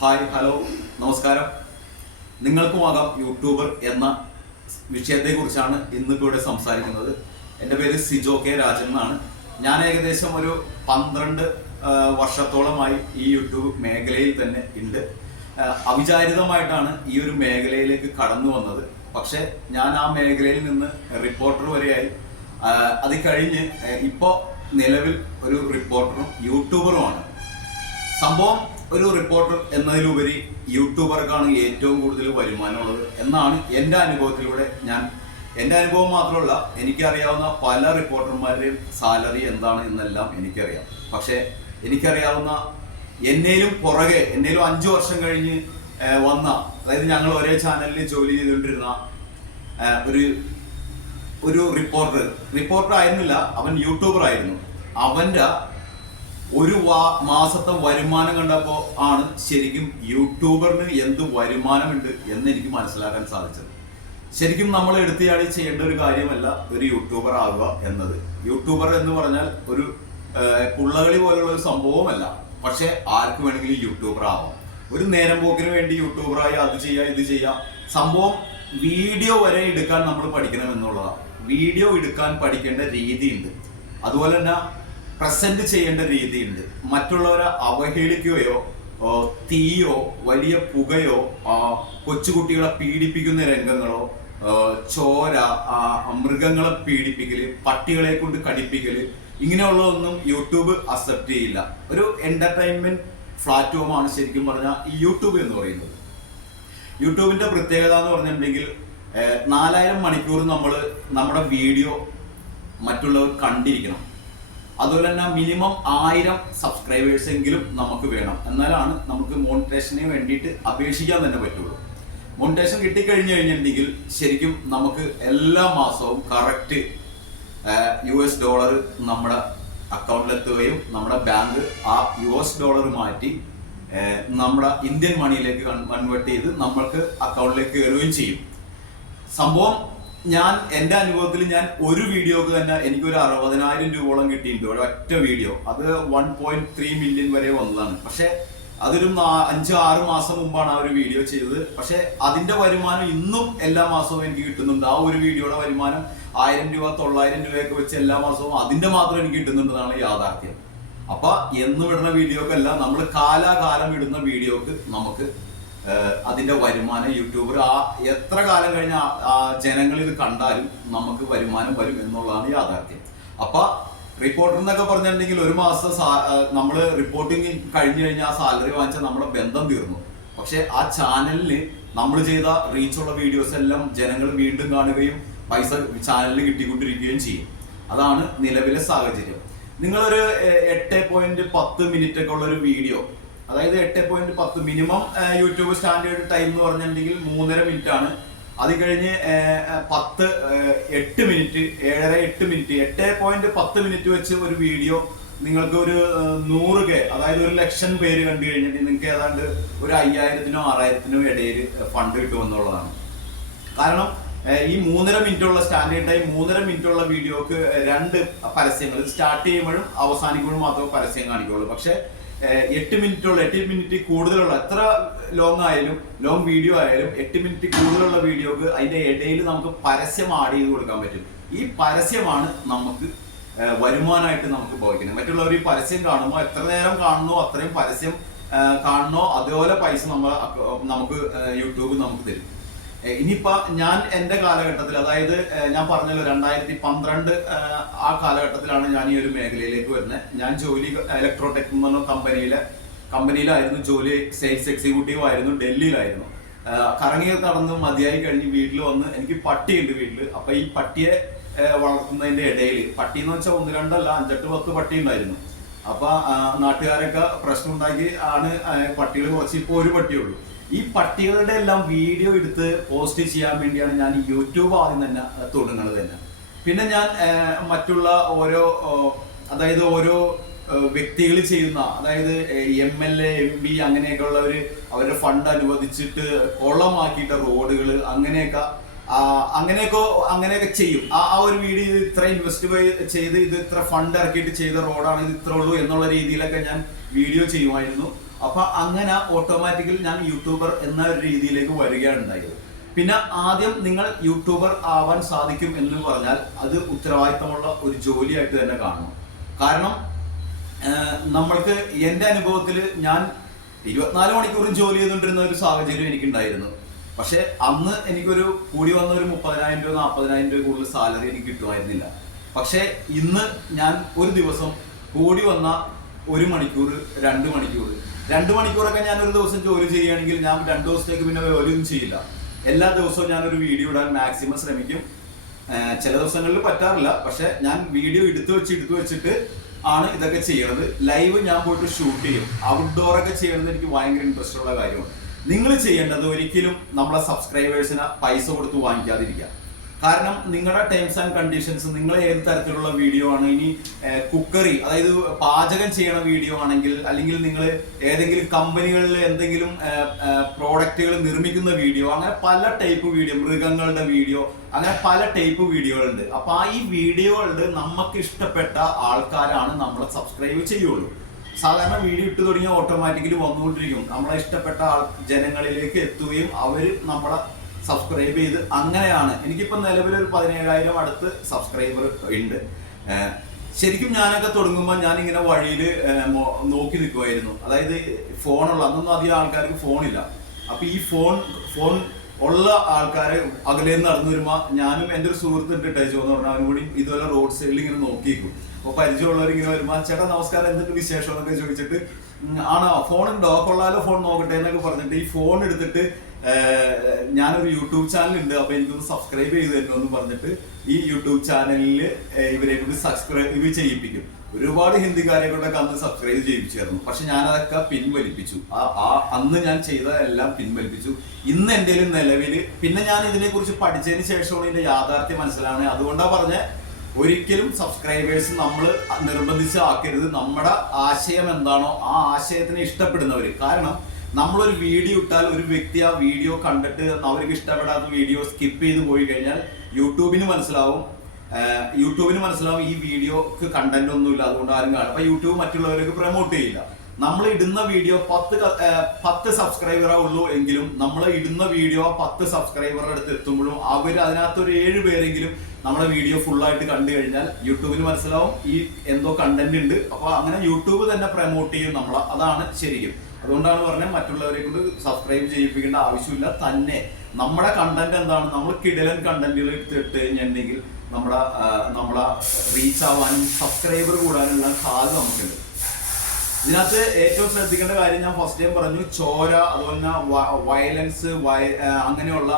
Hi hello നമസ്കാരം. നിങ്ങൾക്കുമാകാം YouTuber എന്ന വിഷയത്തെക്കുറിച്ചാണ് ഇന്നിപ്പോൾ ഇവിടെ സംസാരിക്കുന്നത്. എന്റെ പേര് സിജോ കെ രാജൻ എന്നാണ്. ഞാൻ ഏകദേശം ഒരു പന്ത്രണ്ട് വർഷത്തോളമായി ഈ യൂട്യൂബ് മേഖലയിൽ തന്നെ ഉണ്ട്. അവിചാരിതമായിട്ടാണ് ഈ ഒരു മേഖലയിലേക്ക് കടന്നു വന്നത്. പക്ഷേ ഞാൻ ആ മേഖലയിൽ നിന്ന് റിപ്പോർട്ടർ വരെയായി. അത് കഴിഞ്ഞ് ഇപ്പോൾ നിലവിൽ ഒരു റിപ്പോർട്ടറും യൂട്യൂബറുമാണ്. സംഭവം ഒരു റിപ്പോർട്ടർ എന്നതിലുപരി യൂട്യൂബർക്കാണ് ഏറ്റവും കൂടുതൽ വരുമാനമുള്ളത് എന്നാണ് എന്റെ അനുഭവത്തിലൂടെ ഞാൻ എന്റെ അനുഭവം മാത്രമല്ല എനിക്കറിയാവുന്ന പല റിപ്പോർട്ടർമാരുടെയും സാലറി എന്താണ് എന്നെല്ലാം എനിക്കറിയാം. പക്ഷേ എനിക്കറിയാവുന്ന എന്നേലും പുറകെ എന്നേലും അഞ്ചു വർഷം കഴിഞ്ഞ് വന്ന അതായത് ഞങ്ങൾ ഒരേ ചാനലിൽ ജോലി ചെയ്തുകൊണ്ടിരുന്ന ഒരു ഒരു റിപ്പോർട്ടർ റിപ്പോർട്ടർ ആയിരുന്നില്ല അവൻ യൂട്യൂബർ ആയിരുന്നു. അവന്റെ ഒരു വാ മാസത്തെ വരുമാനം കണ്ടപ്പോ ആണ് ശരിക്കും യൂട്യൂബറിന് എന്ത് വരുമാനമുണ്ട് എന്ന് എനിക്ക് മനസ്സിലാക്കാൻ സാധിച്ചത്. ശരിക്കും നമ്മൾ എടുത്തിയാടി ചെയ്യേണ്ട ഒരു കാര്യമല്ല ഒരു യൂട്യൂബർ ആകുക എന്നത്. യൂട്യൂബർ എന്ന് പറഞ്ഞാൽ ഒരു പുള്ളകളി പോലുള്ള ഒരു സംഭവമല്ല. പക്ഷെ ആർക്ക് വേണമെങ്കിലും യൂട്യൂബർ ആവാം. ഒരു നേരം പോക്കിന് വേണ്ടി യൂട്യൂബറായി അത് ചെയ്യാം ഇത് ചെയ്യാം. സംഭവം വീഡിയോ വരെ എടുക്കാൻ നമ്മൾ പഠിക്കണം എന്നുള്ളതാണ് വീഡിയോ എടുക്കാൻ പഠിക്കേണ്ട രീതിയുണ്ട് അതുപോലെ തന്നെ പ്രസന്റ് ചെയ്യേണ്ട രീതിയുണ്ട്. മറ്റുള്ളവരെ അവഹേളിക്കുകയോ തീയോ വലിയ പുകയോ കൊച്ചുകുട്ടികളെ പീഡിപ്പിക്കുന്ന രംഗങ്ങളോ ചോര മൃഗങ്ങളെ പീഡിപ്പിക്കൽ പട്ടികളെ കൊണ്ട് കടിപ്പിക്കൽ ഇങ്ങനെയുള്ളതൊന്നും യൂട്യൂബ് അക്സെപ്റ്റ് ചെയ്യില്ല. ഒരു എന്റർടൈൻമെന്റ് പ്ലാറ്റ്ഫോമാണ് ശരിക്കും പറഞ്ഞാൽ ഈ യൂട്യൂബ് എന്ന് പറയുന്നത്. യൂട്യൂബിന്റെ പ്രത്യേകത എന്ന് പറഞ്ഞിട്ടുണ്ടെങ്കിൽ നാലായിരം മണിക്കൂർ നമ്മൾ നമ്മുടെ വീഡിയോ മറ്റുള്ളവർ കണ്ടിരിക്കണം. അതുപോലെ തന്നെ മിനിമം ആയിരം സബ്സ്ക്രൈബേഴ്സ് എങ്കിലും നമുക്ക് വേണം. എന്നാലാണ് നമുക്ക് മോണിറ്റേഷന് വേണ്ടിയിട്ട് അപേക്ഷിക്കാൻ തന്നെ പറ്റുള്ളൂ. മോണിറ്റേഷൻ കിട്ടിക്കഴിഞ്ഞു കഴിഞ്ഞിട്ടുണ്ടെങ്കിൽ ശരിക്കും നമുക്ക് എല്ലാ മാസവും കറക്റ്റ് യു എസ് ഡോളർ നമ്മുടെ അക്കൗണ്ടിലെത്തുകയും നമ്മുടെ ബാങ്ക് ആ യു എസ് ഡോളർ മാറ്റി നമ്മുടെ ഇന്ത്യൻ മണിയിലേക്ക് കൺവേർട്ട് ചെയ്ത് നമ്മൾക്ക് അക്കൗണ്ടിലേക്ക് കയറുകയും ചെയ്യും. സംഭവം ഞാൻ എന്റെ അനുഭവത്തിൽ ഞാൻ ഒരു വീഡിയോക്ക് തന്നെ എനിക്ക് ഒരു അറുപതിനായിരം രൂപയോളം കിട്ടിയിട്ടുണ്ട് ഒരു ഒറ്റ വീഡിയോ. അത് വൺ പോയിന്റ് ത്രീ മില്യൺ വരെ വന്നതാണ്. പക്ഷെ അതൊരു അഞ്ച് ആറ് മാസം മുമ്പാണ് ആ ഒരു വീഡിയോ ചെയ്തത്. പക്ഷെ അതിന്റെ വരുമാനം ഇന്നും എല്ലാ മാസവും എനിക്ക് കിട്ടുന്നുണ്ട്. ആ ഒരു വീഡിയോയുടെ വരുമാനം ആയിരം രൂപ തൊള്ളായിരം രൂപയൊക്കെ വെച്ച് എല്ലാ മാസവും അതിന്റെ മാത്രം എനിക്ക് കിട്ടുന്നുണ്ടെന്നാണ് യാഥാർത്ഥ്യം. അപ്പൊ എന്നും ഇടുന്ന വീഡിയോക്കല്ല നമ്മൾ കാലാകാലം ഇടുന്ന വീഡിയോക്ക് നമുക്ക് അതിന്റെ വരുമാനം യൂട്യൂബർ ആ എത്ര കാലം കഴിഞ്ഞ ജനങ്ങൾ ഇത് കണ്ടാലും നമുക്ക് വരുമാനം വരും എന്നുള്ളതാണ് യാഥാർത്ഥ്യം. അപ്പൊ റിപ്പോർട്ടർ എന്നൊക്കെ പറഞ്ഞിട്ടുണ്ടെങ്കിൽ ഒരു മാസം നമ്മൾ റിപ്പോർട്ടിങ് കഴിഞ്ഞു കഴിഞ്ഞാൽ ആ സാലറി വാങ്ങിച്ചാൽ നമ്മുടെ ബന്ധം തീർന്നു. പക്ഷെ ആ ചാനലിന് നമ്മൾ ചെയ്ത റീച്ചുള്ള വീഡിയോസ് എല്ലാം ജനങ്ങൾ വീണ്ടും കാണുകയും പൈസ ചാനലിൽ കിട്ടിക്കൊണ്ടിരിക്കുകയും ചെയ്യും. അതാണ് നിലവിലെ സാഹചര്യം. നിങ്ങളൊരു എട്ട് പോയിന്റ് പത്ത് മിനിറ്റ് ഒക്കെ ഉള്ള ഒരു വീഡിയോ അതായത് എട്ട് പോയിന്റ് പത്ത് മിനിമം യൂട്യൂബ് സ്റ്റാൻഡേർഡ് ടൈം എന്ന് പറഞ്ഞിട്ടുണ്ടെങ്കിൽ മൂന്നര മിനിറ്റ് ആണ്. അത് കഴിഞ്ഞ് പത്ത് എട്ട് മിനിറ്റ് ഏഴര എട്ട് മിനിറ്റ് എട്ട് പോയിന്റ് പത്ത് മിനിറ്റ് വെച്ച് ഒരു വീഡിയോ നിങ്ങൾക്ക് ഒരു നൂറ് കെ അതായത് ഒരു ലക്ഷം പേര് കണ്ടു കഴിഞ്ഞിട്ട് നിങ്ങൾക്ക് ഏതാണ്ട് ഒരു അയ്യായിരത്തിനോ ആറായിരത്തിനോ ഇടയിൽ ഫണ്ട് കിട്ടുമെന്നുള്ളതാണ് കാരണം ഈ മൂന്നര മിനിറ്റ് ഉള്ള സ്റ്റാൻഡേർഡ് ടൈം മൂന്നര മിനിറ്റ് ഉള്ള വീഡിയോക്ക് രണ്ട് പരസ്യങ്ങൾ. സ്റ്റാർട്ട് ചെയ്യുമ്പോഴും അവസാനിക്കുമ്പോഴും മാത്രമേ പരസ്യം കാണിക്കുള്ളൂ. പക്ഷെ എട്ട് മിനിറ്റ് ഉള്ള എട്ട് മിനിറ്റ് കൂടുതലുള്ള എത്ര ലോങ് ആയാലും ലോങ് വീഡിയോ ആയാലും എട്ട് മിനിറ്റ് കൂടുതലുള്ള വീഡിയോക്ക് അതിന്റെ ഇടയിൽ നമുക്ക് പരസ്യം ആഡ് ചെയ്ത് കൊടുക്കാൻ പറ്റും. ഈ പരസ്യമാണ് നമുക്ക് വരുമാനമായിട്ട് നമുക്ക് ഭവിക്കുന്നത്. മറ്റുള്ളവർ ഈ പരസ്യം കാണുമ്പോൾ എത്ര നേരം കാണണോ അത്രയും പരസ്യം കാണണോ അതുപോലെ പൈസ നമ്മൾ നമുക്ക് യൂട്യൂബ് നമുക്ക് തരും. ഇനിയിപ്പോ ഞാൻ എന്റെ കാലഘട്ടത്തിൽ അതായത് ഞാൻ പറഞ്ഞല്ലോ രണ്ടായിരത്തി പന്ത്രണ്ട് ആ കാലഘട്ടത്തിലാണ് ഞാൻ ഈ ഒരു മേഖലയിലേക്ക് വരുന്നത്. ഞാൻ ജോലി ഇലക്ട്രോടെക് എന്ന് പറഞ്ഞ കമ്പനിയിലെ കമ്പനിയിലായിരുന്നു ജോലി സെയിൽസ് എക്സിക്യൂട്ടീവ് ആയിരുന്നു ഡൽഹിയിലായിരുന്നു. കറങ്ങി നടന്ന് മതിയായി കഴിഞ്ഞ് വീട്ടിൽ വന്ന് എനിക്ക് പട്ടിയുണ്ട് വീട്ടിൽ അപ്പൊ ഈ പട്ടിയെ വളർത്തുന്നതിന്റെ ഇടയിൽ പട്ടി എന്ന് വെച്ചാൽ ഒന്ന് രണ്ടല്ല അഞ്ചെട്ട് പത്ത് പട്ടി ഉണ്ടായിരുന്നു. അപ്പൊ നാട്ടുകാരൊക്കെ പ്രശ്നം ഉണ്ടാക്കി ആണ് പട്ടികൾ കുറച്ച് ഇപ്പൊ ഒരു പട്ടിയുള്ളൂ ഈ പട്ടികളുടെ എല്ലാം വീഡിയോ എടുത്ത് പോസ്റ്റ് ചെയ്യാൻ വേണ്ടിയാണ് ഞാൻ യൂട്യൂബ് ആദ്യം തന്നെ തുടങ്ങുന്നത് തന്നെ. പിന്നെ ഞാൻ മറ്റുള്ള ഓരോ അതായത് ഓരോ വ്യക്തികൾ ചെയ്യുന്ന അതായത് M L A M P അങ്ങനെയൊക്കെ ഉള്ളവർ അവരുടെ ഫണ്ട് അനുവദിച്ചിട്ട് കൊള്ളമാക്കിയിട്ട റോഡുകൾ അങ്ങനെയൊക്കെ അങ്ങനെയൊക്കെ അങ്ങനെയൊക്കെ ചെയ്യും. ആ ആ ഒരു വീഡിയോ ഇത് ഇത്ര ഇൻവെസ്റ്റ് ചെയ്ത് ഇത് ഇത്ര ഫണ്ട് ഇറക്കിയിട്ട് ചെയ്ത റോഡാണ് ഇത് ഇത്ര ഉള്ളൂ എന്നുള്ള രീതിയിലൊക്കെ ഞാൻ വീഡിയോ ചെയ്യുമായിരുന്നു. അപ്പൊ അങ്ങനെ ഓട്ടോമാറ്റിക്കലി ഞാൻ യൂട്യൂബർ എന്ന ഒരു രീതിയിലേക്ക് വരികയാണ് ഉണ്ടായത്. പിന്നെ ആദ്യം നിങ്ങൾ യൂട്യൂബർ ആവാൻ സാധിക്കും എന്ന് പറഞ്ഞാൽ അത് ഉത്തരവാദിത്തമുള്ള ഒരു ജോലിയായിട്ട് തന്നെ കാണണം. കാരണം നമ്മൾക്ക് എന്റെ അനുഭവത്തിൽ ഞാൻ ഇരുപത്തിനാല് മണിക്കൂറും ജോലി ചെയ്തുകൊണ്ടിരുന്ന ഒരു സാഹചര്യം എനിക്കുണ്ടായിരുന്നു. പക്ഷെ അന്ന് എനിക്കൊരു കൂടി വന്ന ഒരു മുപ്പതിനായിരം രൂപ നാൽപ്പതിനായിരം രൂപ കൂടുതൽ സാലറി എനിക്ക് കിട്ടുമായിരുന്നില്ല. പക്ഷേ ഇന്ന് ഞാൻ ഒരു ദിവസം കൂടി വന്ന ഒരു മണിക്കൂർ രണ്ട് മണിക്കൂർ രണ്ട് മണിക്കൂറൊക്കെ ഞാൻ ഒരു ദിവസം ജോലി ചെയ്യുകയാണെങ്കിൽ ഞാൻ രണ്ട് ദിവസത്തേക്ക് പിന്നെ ജോലിയൊന്നും ചെയ്യില്ല. എല്ലാ ദിവസവും ഞാൻ ഒരു വീഡിയോ ഇടാൻ മാക്സിമം ശ്രമിക്കും. ചില ദിവസങ്ങളിൽ പറ്റാറില്ല. പക്ഷെ ഞാൻ വീഡിയോ എടുത്തു വെച്ച് എടുത്തു വെച്ചിട്ട് ആണ് ഇതൊക്കെ ചെയ്യണത്. ലൈവ് ഞാൻ പോയിട്ട് ഷൂട്ട് ചെയ്യും. ഔട്ട്ഡോർ ഒക്കെ ചെയ്യണത് എനിക്ക് ഭയങ്കര ഇൻട്രസ്റ്റ് ഉള്ള കാര്യമാണ്. നിങ്ങൾ ചെയ്യേണ്ടത് ഒരിക്കലും നമ്മളെ സബ്സ്ക്രൈബേഴ്സിനെ പൈസ കൊടുത്ത് വാങ്ങിക്കാതിരിക്കുക. കാരണം നിങ്ങളുടെ ടേംസ് ആൻഡ് കണ്ടീഷൻസ് നിങ്ങൾ ഏത് തരത്തിലുള്ള വീഡിയോ ആണ്? ഇനി കുക്കറി അതായത് പാചകം ചെയ്യണ വീഡിയോ ആണെങ്കിൽ അല്ലെങ്കിൽ നിങ്ങൾ ഏതെങ്കിലും കമ്പനികളിൽ എന്തെങ്കിലും പ്രോഡക്റ്റുകൾ നിർമ്മിക്കുന്ന വീഡിയോ അങ്ങനെ പല ടൈപ്പ് വീഡിയോ മൃഗങ്ങളുടെ വീഡിയോ അങ്ങനെ പല ടൈപ്പ് വീഡിയോകളുണ്ട് അപ്പൊ ആ ഈ വീഡിയോകളുടെ നമുക്ക് ഇഷ്ടപ്പെട്ട ആൾക്കാരാണ് നമ്മളെ സബ്സ്ക്രൈബ് ചെയ്യുള്ളൂ. സാധാരണ വീഡിയോ ഇട്ട് തുടങ്ങിയ ഓട്ടോമാറ്റിക്കലി വന്നുകൊണ്ടിരിക്കും. നമ്മളെ ഇഷ്ടപ്പെട്ട ജനങ്ങളിലേക്ക് എത്തുകയും അവർ നമ്മളെ സബ്സ്ക്രൈബ് ചെയ്ത് അങ്ങനെയാണ്. എനിക്കിപ്പോൾ നിലവിൽ ഒരു പതിനേഴായിരം അടുത്ത് സബ്സ്ക്രൈബർ ഉണ്ട്. ശരിക്കും ഞാനൊക്കെ തുടങ്ങുമ്പോൾ ഞാൻ ഇങ്ങനെ വഴിയിൽ നോക്കി നിൽക്കുമായിരുന്നു അതായത് ഫോണുള്ള അന്നൊന്നും അധികം ആൾക്കാർക്ക് ഫോണില്ല. അപ്പൊ ഈ ഫോൺ ഫോൺ ഉള്ള ആൾക്കാരെ അകലെ നടന്നു വരുമ്പോൾ ഞാനും എന്റെ ഒരു സുഹൃത്തുണ്ട് ടൈജോ എന്ന് പറഞ്ഞാൽ അവനും കൂടി ഇതുപോലെ റോഡ് സൈഡിൽ ഇങ്ങനെ നോക്കിയിരിക്കും അപ്പോൾ പരിചയമുള്ളവർ ഇങ്ങനെ വരുമ്പോൾ ചേട്ടാ നമസ്കാരം എന്തൊക്കെ വിശേഷം? എന്നൊക്കെ ചോദിച്ചിട്ട് ആണോ? ഫോൺ ഉണ്ടോ കൊള്ളാലോ? ഫോൺ നോക്കട്ടെ? എന്നൊക്കെ പറഞ്ഞിട്ട് ഈ ഫോൺ എടുത്തിട്ട് ഞാനൊരു യൂട്യൂബ് ചാനൽ ഉണ്ട് അപ്പൊ എനിക്കൊന്ന് സബ്സ്ക്രൈബ് ചെയ്ത് എന്ന് പറഞ്ഞിട്ട് ഈ യൂട്യൂബ് ചാനലിൽ ഇവരെ കൊണ്ട് സബ്സ്ക്രൈബ് ചെയ്യിപ്പിക്കും. ഒരുപാട് ഹിന്ദിക്കാരെ കൂടെ അന്ന് സബ്സ്ക്രൈബ് ചെയ്യിപ്പിച്ചായിരുന്നു. പക്ഷെ ഞാൻ അതൊക്കെ പിൻവലിപ്പിച്ചു. ആ അന്ന് ഞാൻ ചെയ്തതെല്ലാം പിൻവലിപ്പിച്ചു. ഇന്ന് എന്റെ നിലവിൽ പിന്നെ ഞാൻ ഇതിനെ കുറിച്ച് പഠിച്ചതിന് ശേഷമാണ് ഇതിന്റെ യാഥാർത്ഥ്യം മനസ്സിലാണ് അതുകൊണ്ടാ പറഞ്ഞ ഒരിക്കലും സബ്സ്ക്രൈബേഴ്സ് നമ്മൾ നിർബന്ധിച്ചാക്കരുത് നമ്മുടെ ആശയം എന്താണോ ആ ആശയത്തിനെ ഇഷ്ടപ്പെടുന്നവർ കാരണം നമ്മളൊരു വീഡിയോ ഇട്ടാൽ ഒരു വ്യക്തി ആ വീഡിയോ കണ്ടിട്ട് അവർക്ക് ഇഷ്ടപ്പെടാത്ത വീഡിയോ സ്കിപ്പ് ചെയ്ത് പോയി കഴിഞ്ഞാൽ യൂട്യൂബിന് മനസ്സിലാവും. യൂട്യൂബിന് മനസ്സിലാവും ഈ വീഡിയോക്ക് കണ്ടന്റ് ഒന്നുമില്ല അതുകൊണ്ട് ആരും കാണും. അപ്പൊ യൂട്യൂബ് മറ്റുള്ളവർക്ക് പ്രൊമോട്ട് ചെയ്യില്ല. നമ്മൾ ഇടുന്ന വീഡിയോ പത്ത് പത്ത് സബ്സ്ക്രൈബറേ ഉള്ളൂ എങ്കിലും നമ്മൾ ഇടുന്ന വീഡിയോ പത്ത് സബ്സ്ക്രൈബറുടെ അടുത്ത് എത്തുമ്പോഴും അവർ അതിനകത്ത് ഒരു ഏഴ് പേരെങ്കിലും നമ്മുടെ വീഡിയോ ഫുൾ ആയിട്ട് കണ്ടു കഴിഞ്ഞാൽ യൂട്യൂബിന് മനസ്സിലാവും ഈ എന്തോ കണ്ടന്റ് ഉണ്ട്. അപ്പൊ അങ്ങനെ യൂട്യൂബ് തന്നെ പ്രൊമോട്ട് ചെയ്യും നമ്മളെ. അതാണ് ശരിക്കും. അതുകൊണ്ടാണ് പറഞ്ഞത് മറ്റുള്ളവരെ കൊണ്ട് സബ്സ്ക്രൈബ് ചെയ്യിപ്പിക്കേണ്ട ആവശ്യമില്ല. തന്നെ നമ്മുടെ കണ്ടന്റ് എന്താണ്? നമ്മൾ കിടലൻ കണ്ടന്റുകൾ എടുത്തിട്ട് കഴിഞ്ഞിട്ടുണ്ടെങ്കിൽ നമ്മുടെ നമ്മളെ റീച്ച് ആവാനും സബ്സ്ക്രൈബർ കൂടാനുള്ള കാൽ നമുക്കുണ്ട്. ഇതിനകത്ത് ഏറ്റവും ശ്രദ്ധിക്കേണ്ട കാര്യം ഞാൻ ഫസ്റ്റ് ടൈം പറഞ്ഞു. ചോര അതുപോലെ തന്നെ വയലൻസ് അങ്ങനെയുള്ള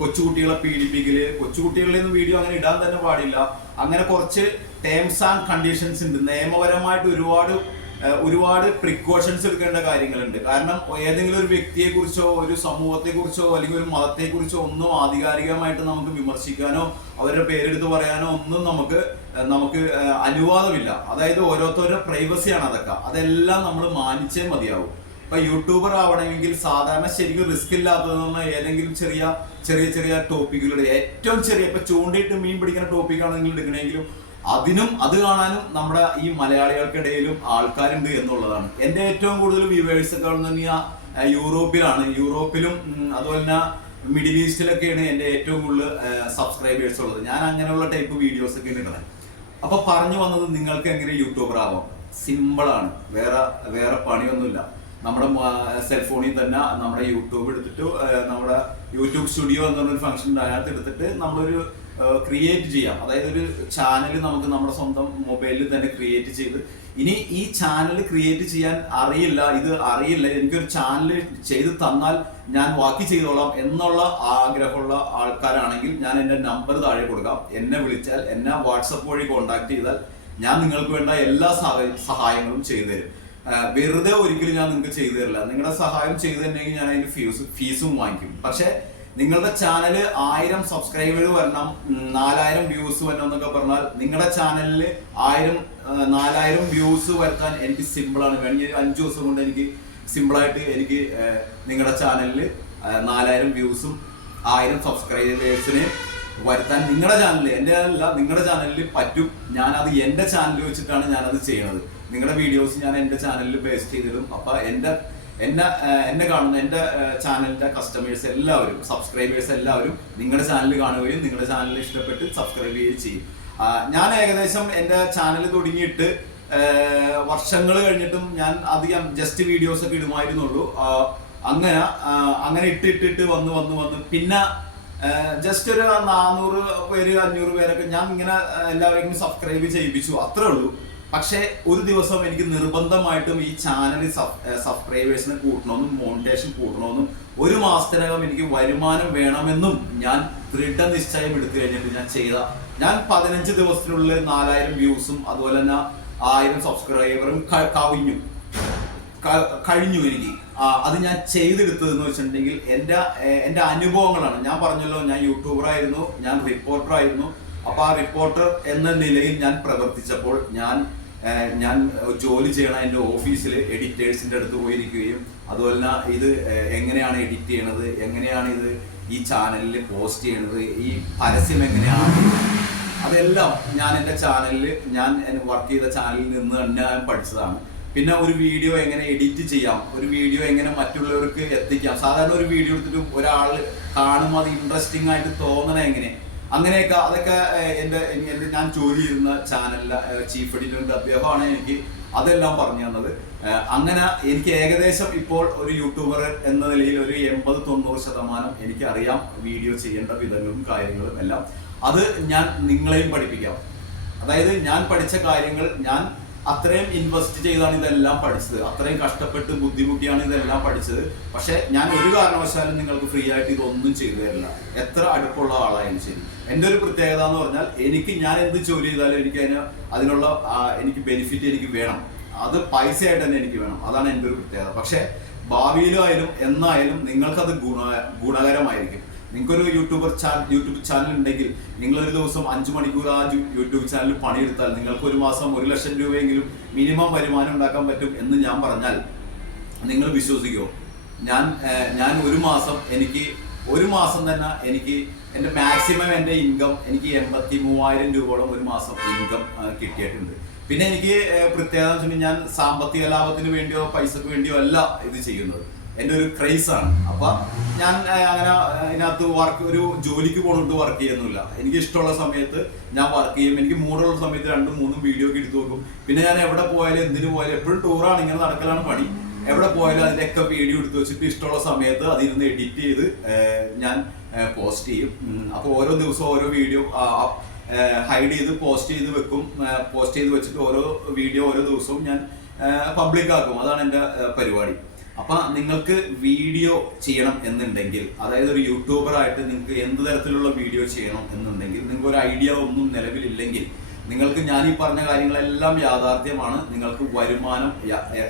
കൊച്ചുകുട്ടികളെ പീഡിപ്പിക്കൽ കൊച്ചുകുട്ടികളിൽ നിന്ന് വീഡിയോ അങ്ങനെ ഇടാൻ തന്നെ പാടില്ല. അങ്ങനെ കുറച്ച് ടേംസ് ആൻഡ് കണ്ടീഷൻസ് ഉണ്ട്. നിയമപരമായിട്ട് ഒരുപാട് ഒരുപാട് പ്രിക്കോഷൻസ് എടുക്കേണ്ട കാര്യങ്ങളുണ്ട്. കാരണം ഏതെങ്കിലും ഒരു വ്യക്തിയെ കുറിച്ചോ ഒരു സമൂഹത്തെ കുറിച്ചോ അല്ലെങ്കിൽ ഒരു മതത്തെ കുറിച്ചോ ഒന്നും ആധികാരികമായിട്ട് നമുക്ക് വിമർശിക്കാനോ അവരുടെ പേരെടുത്ത് പറയാനോ ഒന്നും നമുക്ക് നമുക്ക് അനുവാദമില്ല. അതായത് ഓരോരുത്തരുടെ പ്രൈവസിയാണ് അതൊക്കെ. അതെല്ലാം നമ്മൾ മാനിച്ചേ മതിയാവും. ഇപ്പൊ യൂട്യൂബർ ആവണമെങ്കിൽ സാധാരണ ശരിക്കും റിസ്ക് ഇല്ലാത്തതെന്ന് ഏതെങ്കിലും ചെറിയ ചെറിയ ചെറിയ ടോപ്പിക്കുകളുടെ ഏറ്റവും ചെറിയ ഇപ്പൊ ചൂണ്ടിയിട്ട് മീൻ പിടിക്കുന്ന ടോപ്പിക്കാണ് നിങ്ങൾ എടുക്കണമെങ്കിലും അതിനും അത് കാണാനും നമ്മുടെ ഈ മലയാളികൾക്കിടയിലും ആൾക്കാരുണ്ട് എന്നുള്ളതാണ്. എന്റെ ഏറ്റവും കൂടുതൽ വ്യൂവേഴ്സ് ഒക്കെ യൂറോപ്പിലാണ്. യൂറോപ്പിലും അതുപോലെ തന്നെ മിഡിൽ ഈസ്റ്റിലൊക്കെയാണ് എന്റെ ഏറ്റവും കൂടുതൽ സബ്സ്ക്രൈബേഴ്സ് ഉള്ളത്. ഞാൻ അങ്ങനെയുള്ള ടൈപ്പ് വീഡിയോസ് ഒക്കെ ഇടുന്നത് അപ്പൊ പറഞ്ഞു വന്നത് നിങ്ങൾക്ക് എങ്ങനെ യൂട്യൂബർ ആവാം? സിമ്പിൾ ആണ്. വേറെ വേറെ പണിയൊന്നുമില്ല. നമ്മുടെ സെൽഫോണിൽ തന്നെ നമ്മുടെ യൂട്യൂബ് എടുത്തിട്ട് നമ്മുടെ യൂട്യൂബ് സ്റ്റുഡിയോ എന്ന് പറഞ്ഞൊരു ഫംഗ്ഷൻ അതിനകത്ത് എടുത്തിട്ട് നമ്മളൊരു ക്രിയേറ്റ് ചെയ്യാം. അതായത് ഒരു ചാനൽ നമുക്ക് നമ്മുടെ സ്വന്തം മൊബൈലിൽ തന്നെ ക്രിയേറ്റ് ചെയ്ത് ഇനി ഈ ചാനൽ ക്രിയേറ്റ് ചെയ്യാൻ അറിയില്ല ഇത് അറിയില്ല എനിക്കൊരു ചാനൽ ചെയ്ത് തന്നാൽ ഞാൻ ബാക്കി ചെയ്തോളാം എന്നുള്ള ആഗ്രഹമുള്ള ആൾക്കാരാണെങ്കിൽ ഞാൻ എന്റെ നമ്പർ താഴെ കൊടുക്കാം. എന്നെ വിളിച്ചാൽ എന്നെ വാട്സപ്പ് വഴി കോൺടാക്ട് ചെയ്താൽ ഞാൻ നിങ്ങൾക്ക് വേണ്ട എല്ലാ സഹായ- സഹായങ്ങളും ചെയ്തു തരും. വെറുതെ ഒരിക്കലും ഞാൻ നിങ്ങൾക്ക് ചെയ്തു തരില്ല. നിങ്ങളുടെ സഹായം ചെയ്തു തന്നെ ഞാൻ അതിന് ഫീസ് ഫീസും വാങ്ങിക്കും. പക്ഷെ നിങ്ങളുടെ ചാനൽ ആയിരം സബ്സ്ക്രൈബർ വരണം നാലായിരം വ്യൂസ് വരണം എന്നൊക്കെ പറഞ്ഞാൽ നിങ്ങളുടെ ചാനലിൽ ആയിരം നാലായിരം വ്യൂസ് വരുത്താൻ എനിക്ക് സിമ്പിളാണ് കഴിഞ്ഞ അഞ്ചു ദിവസം കൊണ്ട് എനിക്ക് സിമ്പിളായിട്ട് എനിക്ക് നിങ്ങളുടെ ചാനലിൽ നാലായിരം വ്യൂസും ആയിരം സബ്സ്ക്രൈബേഴ്സിനെ വരുത്താൻ നിങ്ങളുടെ ചാനലിൽ എന്റെ ചാനലല്ല നിങ്ങളുടെ ചാനലിൽ പറ്റും. ഞാനത് എന്റെ ചാനൽ വെച്ചിട്ടാണ് ഞാനത് ചെയ്യണത്. നിങ്ങളുടെ വീഡിയോസ് ഞാൻ എന്റെ ചാനലിൽ പേസ്റ്റ് ചെയ്തിടും. അപ്പോൾ എന്റെ എന്നെ എന്നെ കാണുന്ന എന്റെ ചാനലിന്റെ കസ്റ്റമേഴ്സ് എല്ലാവരും സബ്സ്ക്രൈബേഴ്സ് എല്ലാവരും നിങ്ങളുടെ ചാനൽ കാണുകയും നിങ്ങളുടെ ചാനൽ ഇഷ്ടപ്പെട്ട് സബ്സ്ക്രൈബ് ചെയ്യുകയും ചെയ്യും. ഞാൻ ഏകദേശം എന്റെ ചാനൽ തുടങ്ങിയിട്ട് വർഷങ്ങൾ കഴിഞ്ഞിട്ടും ഞാൻ അധികം ജസ്റ്റ് വീഡിയോസ് ഒക്കെ ഇടുമായിരുന്നുള്ളൂ. അങ്ങനെ അങ്ങനെ ഇട്ട് ഇട്ടിട്ട് വന്ന് വന്ന് വന്ന്. പിന്നെ ജസ്റ്റ് ഒരു നാനൂറ് പേര് അഞ്ഞൂറ് പേരൊക്കെ ഞാൻ ഇങ്ങനെ എല്ലാവരെയും സബ്സ്ക്രൈബ് ചെയ്യിപ്പിച്ചു. അത്രേ ഉള്ളൂ. പക്ഷേ ഒരു ദിവസം എനിക്ക് നിർബന്ധമായിട്ടും ഈ ചാനൽ സബ്സ്ക്രൈബേഴ്സിനെ കൂട്ടണമെന്നും മോണിറ്റേഷൻ കൂട്ടണമെന്നും ഒരു മാസത്തിനകം എനിക്ക് വരുമാനം വേണമെന്നും ഞാൻ ദൃഢനിശ്ചയം എടുത്തു കഴിഞ്ഞിട്ട് ഞാൻ ചെയ്ത ഞാൻ പതിനഞ്ച് ദിവസത്തിനുള്ളിൽ നാലായിരം വ്യൂസും അതുപോലെ തന്നെ ആയിരം സബ്സ്ക്രൈബറും കവിഞ്ഞു. കഴിഞ്ഞു എനിക്ക്. അത് ഞാൻ ചെയ്തെടുത്തതെന്ന് വെച്ചിട്ടുണ്ടെങ്കിൽ എന്റെ എന്റെ അനുഭവങ്ങളാണ്. ഞാൻ പറഞ്ഞല്ലോ ഞാൻ യൂട്യൂബറായിരുന്നു ഞാൻ റിപ്പോർട്ടർ ആയിരുന്നു. അപ്പൊ ആ റിപ്പോർട്ടർ എന്ന നിലയിൽ ഞാൻ പ്രവർത്തിച്ചപ്പോൾ ഞാൻ ഞാൻ ജോലി ചെയ്യണ എന്റെ ഓഫീസിൽ എഡിറ്റേഴ്സിന്റെ അടുത്ത് പോയിരിക്കുകയും അതുപോലെ ഇത് എങ്ങനെയാണ് എഡിറ്റ് ചെയ്യണത് എങ്ങനെയാണ് ഇത് ഈ ചാനലിൽ പോസ്റ്റ് ചെയ്യണത് ഈ പരസ്യം എങ്ങനെയാണ്? അതെല്ലാം ഞാൻ എന്റെ ചാനലിൽ ഞാൻ വർക്ക് ചെയ്ത ചാനലിൽ നിന്ന് തന്നെ ഞാൻ പഠിച്ചതാണ്. പിന്നെ ഒരു വീഡിയോ എങ്ങനെ എഡിറ്റ് ചെയ്യാം ഒരു വീഡിയോ എങ്ങനെ മറ്റുള്ളവർക്ക് എത്തിക്കാം സാധാരണ ഒരു വീഡിയോ എടുത്തിട്ട് ഒരാൾ കാണുമ്പോൾ അത് ഇൻട്രസ്റ്റിംഗ് ആയിട്ട് തോന്നണ എങ്ങനെ? അങ്ങനെയൊക്കെ അതൊക്കെ എന്റെ എന്റെ ഞാൻ ജോലി ചെയ്യുന്ന ചാനലിലെ ചീഫ് എഡിറ്ററിന്റെ അദ്ദേഹമാണ് എനിക്ക് അതെല്ലാം പറഞ്ഞു തന്നത്. അങ്ങനെ എനിക്ക് ഏകദേശം ഇപ്പോൾ ഒരു യൂട്യൂബർ എന്ന നിലയിൽ ഒരു എൺപത് തൊണ്ണൂറ് ശതമാനം എനിക്ക് അറിയാം വീഡിയോ ചെയ്യേണ്ട വിധങ്ങളും കാര്യങ്ങളും എല്ലാം. അത് ഞാൻ നിങ്ങളെയും പഠിപ്പിക്കാം. അതായത് ഞാൻ പഠിച്ച കാര്യങ്ങൾ ഞാൻ അത്രയും ഇൻവെസ്റ്റ് ചെയ്താണ് ഇതെല്ലാം പഠിച്ചത്. അത്രയും കഷ്ടപ്പെട്ട് ബുദ്ധിമുട്ടിയാണ് ഇതെല്ലാം പഠിച്ചത്. പക്ഷെ ഞാൻ ഒരു കാരണവശാലും നിങ്ങൾക്ക് ഫ്രീ ആയിട്ട് ഇതൊന്നും ചെയ്തു തരില്ല. എത്ര അടുപ്പുള്ള ആളായാലും ശരി. എന്റെ ഒരു പ്രത്യേകത എന്ന് പറഞ്ഞാൽ എനിക്ക് ഞാൻ എന്ത് ജോലി ചെയ്താലും എനിക്ക് അതിന് അതിനുള്ള എനിക്ക് ബെനിഫിറ്റ് എനിക്ക് വേണം. അത് പൈസയായിട്ട് തന്നെ എനിക്ക് വേണം. അതാണ് എന്റെ ഒരു പ്രത്യേകത. പക്ഷെ ഭാവിയിലായാലും എന്നായാലും നിങ്ങൾക്കത് ഗുണ ഗുണകരമായിരിക്കും. നിങ്ങൾക്കൊരു യൂട്യൂബർ ചാനൽ യൂട്യൂബ് ചാനൽ ഉണ്ടെങ്കിൽ നിങ്ങൾ ഒരു ദിവസം അഞ്ചു മണിക്കൂർ ആ യൂട്യൂബ് ചാനൽ പണിയെടുത്താൽ നിങ്ങൾക്ക് ഒരു മാസം ഒരു ലക്ഷം രൂപയെങ്കിലും മിനിമം വരുമാനം ഉണ്ടാക്കാൻ പറ്റും എന്ന് ഞാൻ പറഞ്ഞാൽ നിങ്ങൾ വിശ്വസിക്കുമോ ഞാൻ ഞാൻ ഒരു മാസം എനിക്ക് ഒരു മാസം തന്നെ എനിക്ക് എന്റെ മാക്സിമം എന്റെ ഇൻകം എനിക്ക് എൺപത്തി മൂവായിരം രൂപയോളം ഒരു മാസം ഇൻകം കിട്ടിയിട്ടുണ്ട്. പിന്നെ എനിക്ക് പ്രത്യേകത ഞാൻ സാമ്പത്തിക ലാഭത്തിന് വേണ്ടിയോ പൈസക്ക് വേണ്ടിയോ അല്ല ഇത് ചെയ്യുന്നത്. എന്റെ ഒരു ക്രൈസ് ആണ് അപ്പൊ ഞാൻ അങ്ങനെ അതിനകത്ത് വർക്ക് ഒരു ജോലിക്ക് പോകണിട്ട് വർക്ക് ചെയ്യുന്നില്ല. എനിക്ക് ഇഷ്ടമുള്ള സമയത്ത് ഞാൻ വർക്ക് ചെയ്യും. എനിക്ക് മൂടുള്ള സമയത്ത് രണ്ടും മൂന്നും വീഡിയോ ഒക്കെ എടുത്തു നോക്കും പിന്നെ ഞാൻ എവിടെ പോയാലും എന്തിനു പോയാലും എപ്പോഴും ടൂറാണ് ഇങ്ങനെ നടക്കലാണ് പണി. എവിടെ പോയാലും അതിന്റെയൊക്കെ വീഡിയോ എടുത്ത് വെച്ചിട്ട് ഇഷ്ടമുള്ള സമയത്ത് അതിരുന്ന് എഡിറ്റ് ചെയ്ത് ഞാൻ പോസ്റ്റ് ചെയ്യും. അപ്പോൾ ഓരോ ദിവസവും ഓരോ വീഡിയോ ഹൈഡ് ചെയ്ത് പോസ്റ്റ് ചെയ്ത് വെക്കും. പോസ്റ്റ് ചെയ്ത് വെച്ചിട്ട് ഓരോ വീഡിയോ ഓരോ ദിവസവും ഞാൻ പബ്ലിക് ആക്കും. അതാണ് എന്റെ പരിപാടി. അപ്പൊ നിങ്ങൾക്ക് വീഡിയോ ചെയ്യണം എന്നുണ്ടെങ്കിൽ അതായത് ഒരു യൂട്യൂബർ ആയിട്ട് നിങ്ങൾക്ക് എന്ത് തരത്തിലുള്ള വീഡിയോ ചെയ്യണം എന്നുണ്ടെങ്കിൽ നിങ്ങൾക്ക് ഒരു ഐഡിയ ഒന്നും നിലവിലില്ലെങ്കിൽ നിങ്ങൾക്ക് ഞാൻ ഈ പറഞ്ഞ കാര്യങ്ങളെല്ലാം യാഥാർത്ഥ്യമാണ്. നിങ്ങൾക്ക് വരുമാനം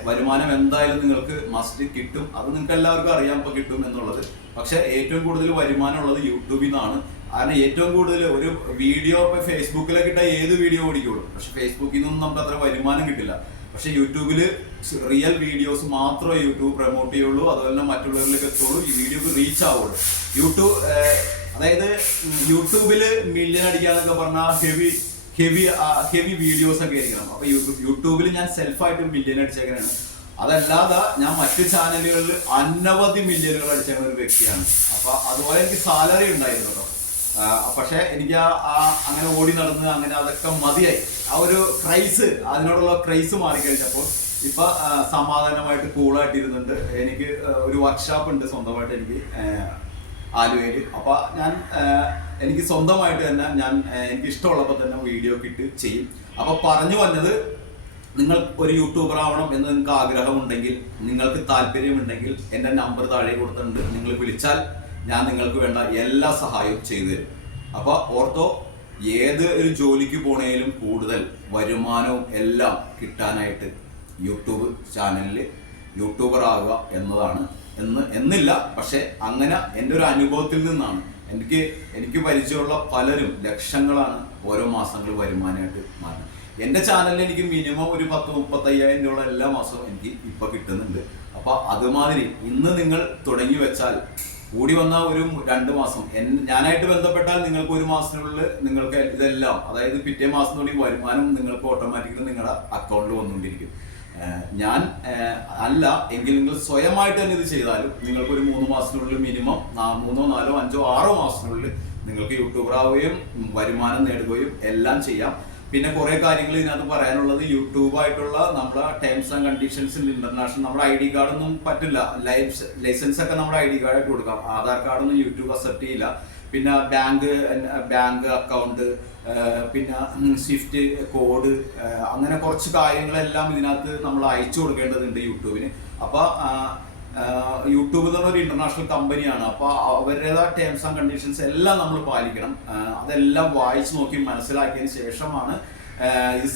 വരുമാനം എന്തായാലും നിങ്ങൾക്ക് മസ്റ്റ് കിട്ടും. അത് നിങ്ങൾക്ക് എല്ലാവർക്കും അറിയാം ഇപ്പൊ കിട്ടും എന്നുള്ളത്. പക്ഷെ ഏറ്റവും കൂടുതൽ വരുമാനം ഉള്ളത് യൂട്യൂബിൽ നിന്നാണ് കാരണം ഏറ്റവും കൂടുതൽ ഒരു വീഡിയോ ഇപ്പൊ ഫേസ്ബുക്കിലൊക്കെ ഇട്ടാൽ ഏത് വീഡിയോ ഓടിക്കോളും. പക്ഷെ ഫേസ്ബുക്കിൽ നിന്നും നമുക്ക് അത്ര വരുമാനം കിട്ടില്ല. പക്ഷെ യൂട്യൂബിൽ റിയൽ വീഡിയോസ് മാത്രമേ യൂട്യൂബ് പ്രൊമോട്ട് ചെയ്യുള്ളൂ. അതുപോലെ തന്നെ മറ്റുള്ളവരിലേക്ക് എത്തുള്ളൂ. ഈ വീഡിയോക്ക് റീച്ച് ആവുള്ളൂ. യൂട്യൂബ് അതായത് യൂട്യൂബിൽ മില്യൺ അടിക്കാന്നൊക്കെ പറഞ്ഞാൽ ഹെവി ഹെവി ഹെവി വീഡിയോസ് ഒക്കെ ആയിരിക്കണം. അപ്പൊ യൂട്യൂബ് യൂട്യൂബിൽ ഞാൻ സെൽഫായിട്ട് മില്യൺ അടിച്ചേക്കാനാണ് അതല്ലാതെ ഞാൻ മറ്റു ചാനലുകളിൽ അനവധി മില്യനുകൾ അടിച്ചേക്കുന്ന ഒരു വ്യക്തിയാണ്. അപ്പൊ അതുപോലെ എനിക്ക് സാലറി ഉണ്ടായിരുന്നു കേട്ടോ പക്ഷെ എനിക്ക് ആ അങ്ങനെ ഓടി നടന്ന് അങ്ങനെ അതൊക്കെ മതിയായി. ആ ഒരു ക്രൈസ് അതിനോടുള്ള ക്രൈസ് മാറിക്കഴിഞ്ഞപ്പോൾ ഇപ്പൊ സമാധാനമായിട്ട് കൂളായിട്ടിരുന്നുണ്ട് എനിക്ക് ഒരു വർക്ക്ഷോപ്പ് ഉണ്ട് സ്വന്തമായിട്ട് എനിക്ക് ആ, ആലുവയിൽ. അപ്പൊ ഞാൻ എനിക്ക് സ്വന്തമായിട്ട് തന്നെ ഞാൻ എനിക്ക് ഇഷ്ടമുള്ളപ്പോൾ തന്നെ വീഡിയോ കിട്ട് ചെയ്യും. അപ്പൊ പറഞ്ഞു വന്നത് നിങ്ങൾ ഒരു യൂട്യൂബർ ആവണം എന്ന് നിങ്ങൾക്ക് ആഗ്രഹമുണ്ടെങ്കിൽ നിങ്ങൾക്ക് താല്പര്യമുണ്ടെങ്കിൽ എന്റെ നമ്പർ താഴെ കൊടുത്തിട്ടുണ്ട്. നിങ്ങൾ വിളിച്ചാൽ ഞാൻ നിങ്ങൾക്ക് വേണ്ട എല്ലാ സഹായവും ചെയ്തു തരും. അപ്പൊ ഓർത്തോ ഏത് ഒരു ജോലിക്ക് പോണേലും കൂടുതൽ വരുമാനവും എല്ലാം കിട്ടാനായിട്ട് യൂട്യൂബ് ചാനലിൽ യൂട്യൂബർ ആവുക എന്നതാണ്. എന്ന് എന്നില്ല പക്ഷെ അങ്ങനെ എന്റെ ഒരു അനുഭവത്തിൽ നിന്നാണ്. എനിക്ക് എനിക്ക് പരിചയമുള്ള പലരും ലക്ഷങ്ങളാണ് ഓരോ മാസങ്ങൾ വരുമാനമായിട്ട് മാറുന്നത്. എന്റെ ചാനലിൽ എനിക്ക് മിനിമം ഒരു പത്ത് മുപ്പത്തയ്യായിരം രൂപ എല്ലാ മാസവും എനിക്ക് ഇപ്പം കിട്ടുന്നുണ്ട്. അപ്പോൾ അതുമാതിരി ഇന്ന് നിങ്ങൾ തുടങ്ങി വെച്ചാൽ കൂടി വന്ന ഒരു രണ്ട് മാസം ഞാനായിട്ട് ബന്ധപ്പെട്ടാൽ നിങ്ങൾക്ക് ഒരു മാസത്തിനുള്ളിൽ നിങ്ങൾക്ക് ഇതെല്ലാം അതായത് പിറ്റേ മാസത്തിനുള്ളിൽ വരുമാനം നിങ്ങൾക്ക് ഓട്ടോമാറ്റിക്കലി നിങ്ങളുടെ അക്കൗണ്ടിൽ വന്നുകൊണ്ടിരിക്കും. ഞാൻ അല്ല എങ്കിൽ നിങ്ങൾ സ്വയമായിട്ട് തന്നെ ഇത് ചെയ്താലും നിങ്ങൾക്ക് ഒരു മൂന്ന് മാസത്തിനുള്ളിൽ മിനിമം മൂന്നോ നാലോ അഞ്ചോ ആറോ മാസത്തിനുള്ളിൽ നിങ്ങൾക്ക് യൂട്യൂബർ ആവുകയും വരുമാനം നേടുകയും എല്ലാം ചെയ്യാം. പിന്നെ കുറെ കാര്യങ്ങൾ ഇതിനകത്ത് പറയാനുള്ളത് യൂട്യൂബ് ആയിട്ടുള്ള നമ്മുടെ ടേംസ് ആൻഡ് കണ്ടീഷൻസിൽ ഇന്റർനാഷണൽ നമ്മുടെ ഐ ഡി കാർഡൊന്നും പറ്റില്ല. ലൈസൻസ് ഒക്കെ നമ്മുടെ ഐ ഡി കാർഡായിട്ട് കൊടുക്കാം. ആധാർ കാർഡൊന്നും യൂട്യൂബ് അക്സെപ്റ്റ് ചെയ്യില്ല. പിന്നെ ബാങ്ക് ബാങ്ക് അക്കൗണ്ട് പിന്നെ സ്വിഫ്റ്റ് കോഡ് അങ്ങനെ കുറച്ച് കാര്യങ്ങളെല്ലാം ഇതിനകത്ത് നമ്മൾ അയച്ചു കൊടുക്കേണ്ടതുണ്ട് യൂട്യൂബിന്. അപ്പൊ ആ, ആ, യൂട്യൂബ് എന്ന് പറഞ്ഞ ഒരു ഇന്റർനാഷണൽ കമ്പനിയാണ് അപ്പൊ അവരുടേതായ ടേംസ് ആൻഡ് കണ്ടീഷൻസ് എല്ലാം നമ്മൾ പാലിക്കണം. അതെല്ലാം വായിച്ചു നോക്കി മനസ്സിലാക്കിയതിന് ശേഷമാണ് ഈ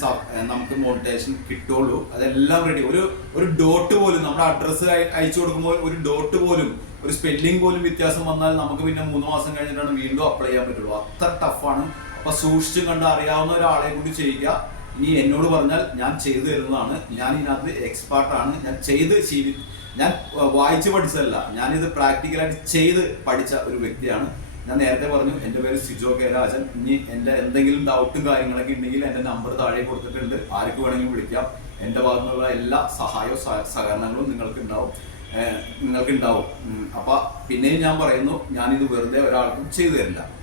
നമുക്ക് മോണിറ്റേഷൻ കിട്ടുള്ളൂ. അതെല്ലാം റെഡി ഒരു ഒരു ഡോട്ട് പോലും നമ്മുടെ അഡ്രസ്സ് അയച്ചു കൊടുക്കുമ്പോൾ ഒരു ഡോട്ട് പോലും ഒരു സ്പെല്ലിംഗ് പോലും വ്യത്യാസം വന്നാൽ നമുക്ക് പിന്നെ മൂന്ന് മാസം കഴിഞ്ഞിട്ടാണ് വീണ്ടും അപ്ലൈ ചെയ്യാൻ പറ്റുള്ളൂ. അത്ര ടഫാണ് അപ്പൊ സൂക്ഷിച്ചും കണ്ട് അറിയാവുന്ന ഒരാളെ കൊണ്ട് ചെയ്യുക. ഇനി എന്നോട് പറഞ്ഞാൽ ഞാൻ ചെയ്തു തരുന്നതാണ്. ഞാൻ ഇതിനകത്ത് എക്സ്പേർട്ടാണ് ഞാൻ ചെയ്ത് ശീലി ഞാൻ വായിച്ചു പഠിച്ചതല്ല. ഞാനിത് പ്രാക്ടിക്കലായിട്ട് ചെയ്ത് പഠിച്ച ഒരു വ്യക്തിയാണ്. ഞാൻ നേരത്തെ പറഞ്ഞു എന്റെ പേര് സിജോ കെ രാജൻ ഇനി എന്റെ എന്തെങ്കിലും ഡൗട്ടും കാര്യങ്ങളൊക്കെ ഉണ്ടെങ്കിൽ എന്റെ നമ്പർ താഴെ കൊടുത്തിട്ടുണ്ട്. ആർക്ക് വേണമെങ്കിലും വിളിക്കാം. എന്റെ ഭാഗത്തുനിന്നുള്ള എല്ലാ സഹായവും സഹകരണങ്ങളും നിങ്ങൾക്ക് ഉണ്ടാവും നിങ്ങൾക്ക് ഉണ്ടാവും. അപ്പൊ പിന്നെയും ഞാൻ പറയുന്നു ഞാനിത് വെറുതെ ഒരാൾക്കും ചെയ്തു തരില്ല